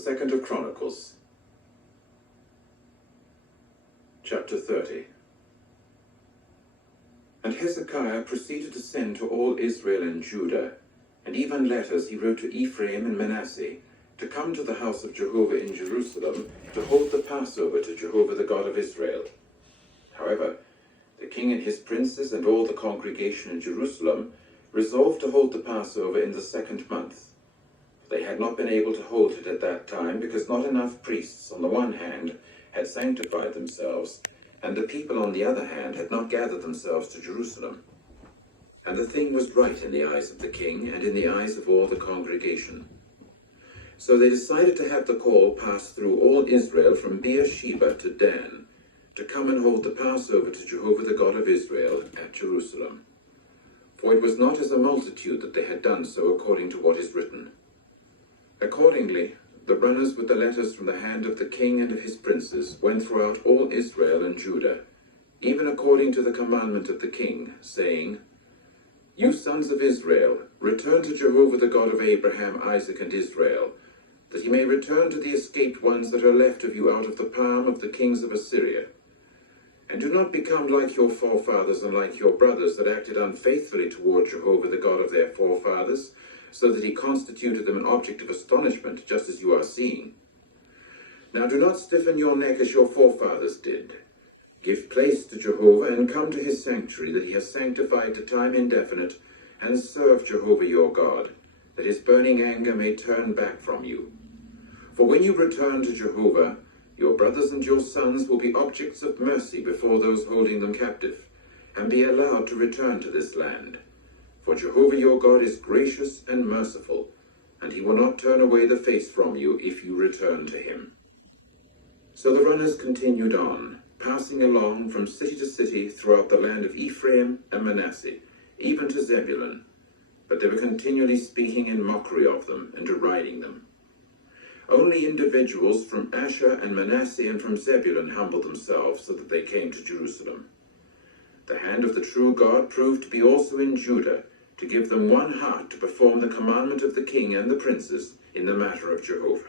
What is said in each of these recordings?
second of Chronicles, chapter 30. And Hezekiah proceeded to send to all Israel and Judah, and even letters he wrote to Ephraim and Manasseh, to come to the house of Jehovah in Jerusalem, to hold the Passover to Jehovah the God of Israel. However, the king and his princes and all the congregation in Jerusalem resolved to hold the Passover in the 2nd month. They had not been able to hold it at that time because not enough priests, on the one hand, had sanctified themselves, and the people, on the other hand, had not gathered themselves to Jerusalem. And the thing was right in the eyes of the king and in the eyes of all the congregation. So they decided to have the call pass through all Israel from Beersheba to Dan, to come and hold the Passover to Jehovah the God of Israel at Jerusalem. For it was not as a multitude that they had done so according to what is written. Accordingly, the runners with the letters from the hand of the king and of his princes went throughout all Israel and Judah, even according to the commandment of the king, saying, You sons of Israel, return to Jehovah the God of Abraham, Isaac, and Israel, that he may return to the escaped ones that are left of you out of the palm of the kings of Assyria. And do not become like your forefathers and like your brothers that acted unfaithfully toward Jehovah the God of their forefathers, so that he constituted them an object of astonishment, just as you are seeing. Now do not stiffen your neck as your forefathers did. Give place to Jehovah and come to his sanctuary that he has sanctified to time indefinite, and serve Jehovah your God, that his burning anger may turn back from you. For when you return to Jehovah, your brothers and your sons will be objects of mercy before those holding them captive, and be allowed to return to this land. For Jehovah your God is gracious and merciful, and he will not turn away the face from you if you return to him. So the runners continued on, passing along from city to city throughout the land of Ephraim and Manasseh, even to Zebulun. But they were continually speaking in mockery of them and deriding them. Only individuals from Asher and Manasseh and from Zebulun humbled themselves so that they came to Jerusalem. The hand of the true God proved to be also in Judah, to give them one heart to perform the commandment of the king and the princes in the matter of Jehovah.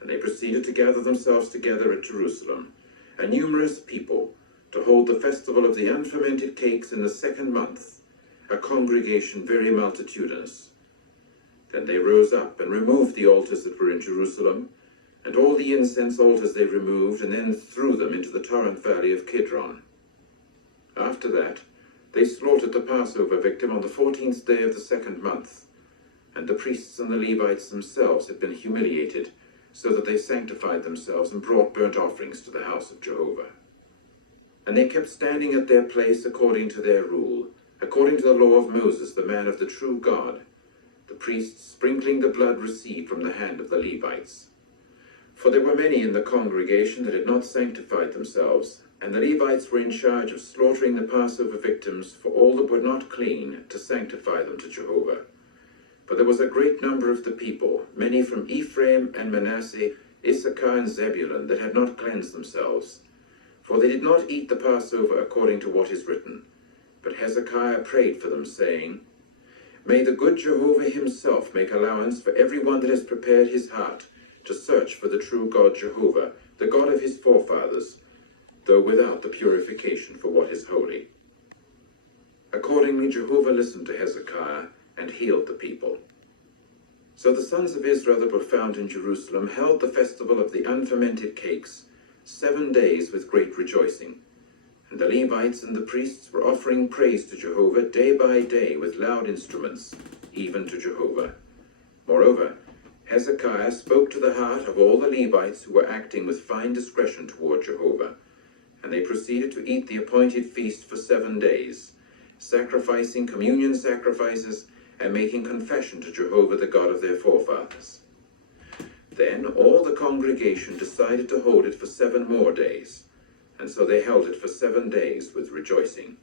And they proceeded to gather themselves together at Jerusalem, a numerous people, to hold the festival of the unfermented cakes in the 2nd month, a congregation very multitudinous. Then they rose up and removed the altars that were in Jerusalem, and all the incense altars they removed, and then threw them into the torrent valley of Kidron. After that, they slaughtered the Passover victim on the 14th day of the 2nd month, and the priests and the Levites themselves had been humiliated, so that they sanctified themselves and brought burnt offerings to the house of Jehovah. And they kept standing at their place according to their rule, according to the law of Moses, the man of the true God, the priests sprinkling the blood received from the hand of the Levites. For there were many in the congregation that had not sanctified themselves, and the Levites were in charge of slaughtering the Passover victims for all that were not clean, to sanctify them to Jehovah. For there was a great number of the people, many from Ephraim and Manasseh, Issachar and Zebulun, that had not cleansed themselves. For they did not eat the Passover according to what is written. But Hezekiah prayed for them, saying, May the good Jehovah himself make allowance for every one that has prepared his heart to search for the true God Jehovah, the God of his forefathers, though without the purification for what is holy. Accordingly Jehovah listened to Hezekiah and healed the people. So the sons of Israel that were found in Jerusalem held the festival of the unfermented cakes 7 days with great rejoicing. And the Levites and the priests were offering praise to Jehovah day by day with loud instruments, even to Jehovah. Moreover, Hezekiah spoke to the heart of all the Levites who were acting with fine discretion toward Jehovah, and they proceeded to eat the appointed feast for 7 days, sacrificing communion sacrifices and making confession to Jehovah the God of their forefathers. Then all the congregation decided to hold it for 7 more days, and so they held it for 7 days with rejoicing.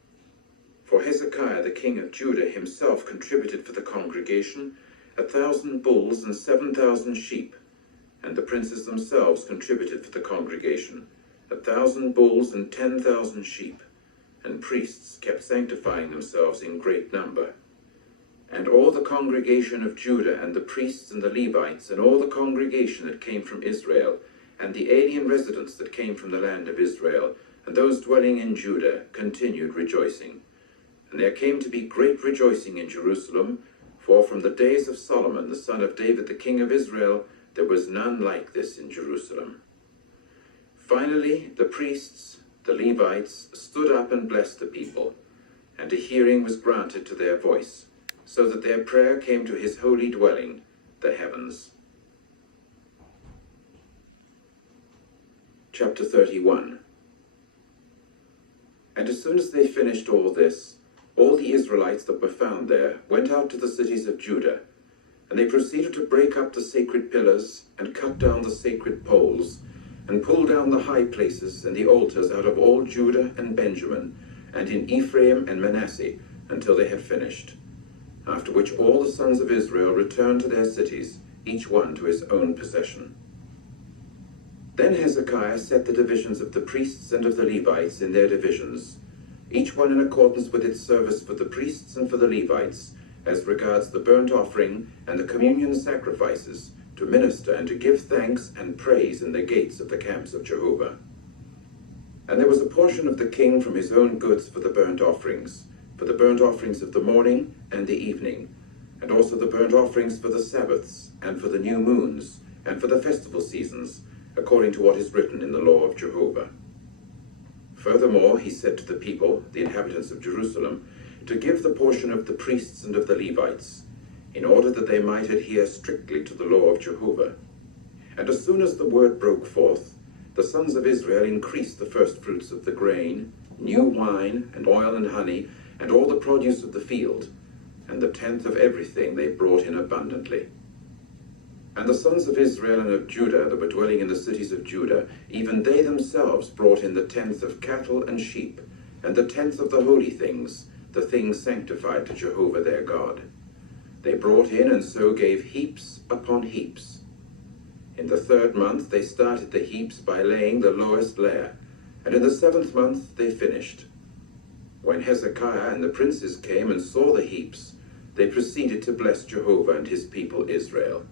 For Hezekiah the king of Judah himself contributed for the congregation 1,000 bulls and 7,000 sheep, and the princes themselves contributed for the congregation 1,000 bulls and 10,000 sheep, and priests kept sanctifying themselves in great number. And all the congregation of Judah, and the priests and the Levites, and all the congregation that came from Israel, and the alien residents that came from the land of Israel, and those dwelling in Judah, continued rejoicing. And there came to be great rejoicing in Jerusalem, for from the days of Solomon, the son of David, the king of Israel, there was none like this in Jerusalem. Finally, the priests, the Levites, stood up and blessed the people, and a hearing was granted to their voice, so that their prayer came to his holy dwelling, the heavens. Chapter 31. And as soon as they finished all this, all the Israelites that were found there went out to the cities of Judah, and they proceeded to break up the sacred pillars, and cut down the sacred poles, and pull down the high places and the altars out of all Judah and Benjamin, and in Ephraim and Manasseh, until they had finished. After which all the sons of Israel returned to their cities, each one to his own possession. Then Hezekiah set the divisions of the priests and of the Levites in their divisions, each one in accordance with its service for the priests and for the Levites, as regards the burnt offering and the communion sacrifices, to minister and to give thanks and praise in the gates of the camps of Jehovah. And there was a portion of the king from his own goods for the burnt offerings of the morning and the evening, and also the burnt offerings for the Sabbaths, and for the new moons, and for the festival seasons, according to what is written in the law of Jehovah. Furthermore, he said to the people, the inhabitants of Jerusalem, to give the portion of the priests and of the Levites, in order that they might adhere strictly to the law of Jehovah. And as soon as the word broke forth, the sons of Israel increased the first fruits of the grain, new wine, and oil and honey, and all the produce of the field, and the tenth of everything they brought in abundantly. And the sons of Israel and of Judah that were dwelling in the cities of Judah, even they themselves brought in the tenth of cattle and sheep, and the tenth of the holy things, the things sanctified to Jehovah their God. They brought in and so gave heaps upon heaps. In the 3rd month they started the heaps by laying the lowest layer, and in the 7th month they finished. When Hezekiah and the princes came and saw the heaps, they proceeded to bless Jehovah and his people Israel.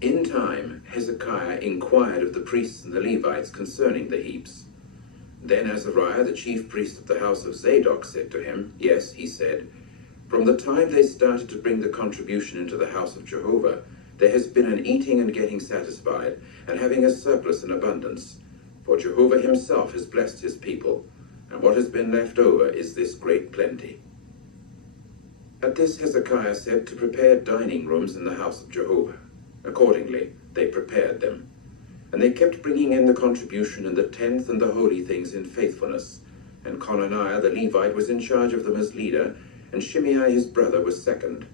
In time Hezekiah inquired of the priests and the Levites concerning the heaps. Then Azariah, the chief priest of the house of Zadok, said to him, Yes, he said, from the time they started to bring the contribution into the house of Jehovah, there has been an eating and getting satisfied, and having a surplus in abundance. For Jehovah himself has blessed his people, and what has been left over is this great plenty. At this Hezekiah said to prepare dining rooms in the house of Jehovah. Accordingly, they prepared them. And they kept bringing in the contribution and the tenth and the holy things in faithfulness. And Conaniah the Levite was in charge of them as leader, and Shimei his brother was second.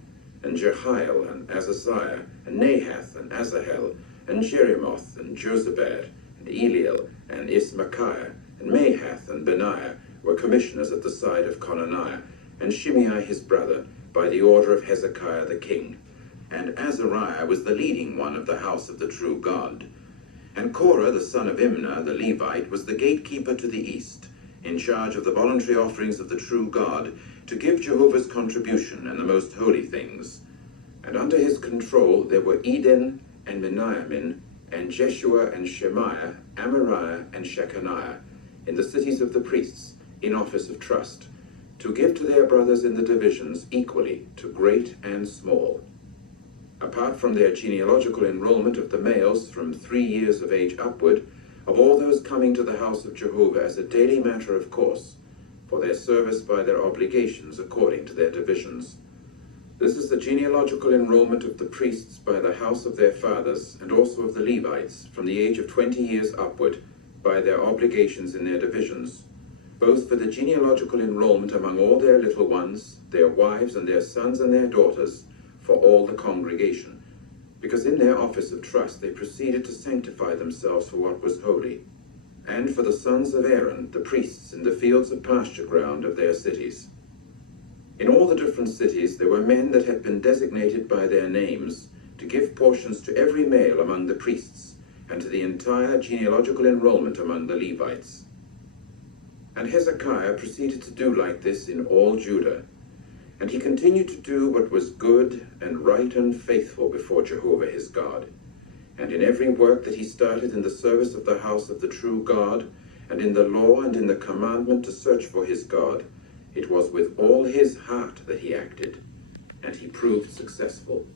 And Jehiel and Azaziah, and Nahath and Asahel, and Jerimoth and Jozabad, and Eliel and Ismachiah, and Mahath and Benaiah were commissioners at the side of Conaniah, and Shimei his brother, by the order of Hezekiah the king. And Azariah was the leading one of the house of the true God. And Korah the son of Imnah the Levite was the gatekeeper to the east, in charge of the voluntary offerings of the true God, to give Jehovah's contribution and the most holy things. And under his control there were Eden and Meniamin, and Jeshua and Shemaiah, Amariah and Shechaniah, in the cities of the priests, in office of trust, to give to their brothers in the divisions equally, to great and small. Apart from their genealogical enrollment of the males from 3 years of age upward, of all those coming to the house of Jehovah as a daily matter of course, for their service by their obligations according to their divisions. This is the genealogical enrollment of the priests by the house of their fathers, and also of the Levites, from the age of 20 years upward, by their obligations in their divisions, both for the genealogical enrollment among all their little ones, their wives and their sons and their daughters, for all the congregation, because in their office of trust they proceeded to sanctify themselves for what was holy, and for the sons of Aaron, the priests, in the fields of pasture ground of their cities. In all the different cities there were men that had been designated by their names, to give portions to every male among the priests, and to the entire genealogical enrollment among the Levites. And Hezekiah proceeded to do like this in all Judah. And he continued to do what was good and right and faithful before Jehovah his God. And in every work that he started in the service of the house of the true God, and in the law and in the commandment to search for his God, it was with all his heart that he acted, and he proved successful.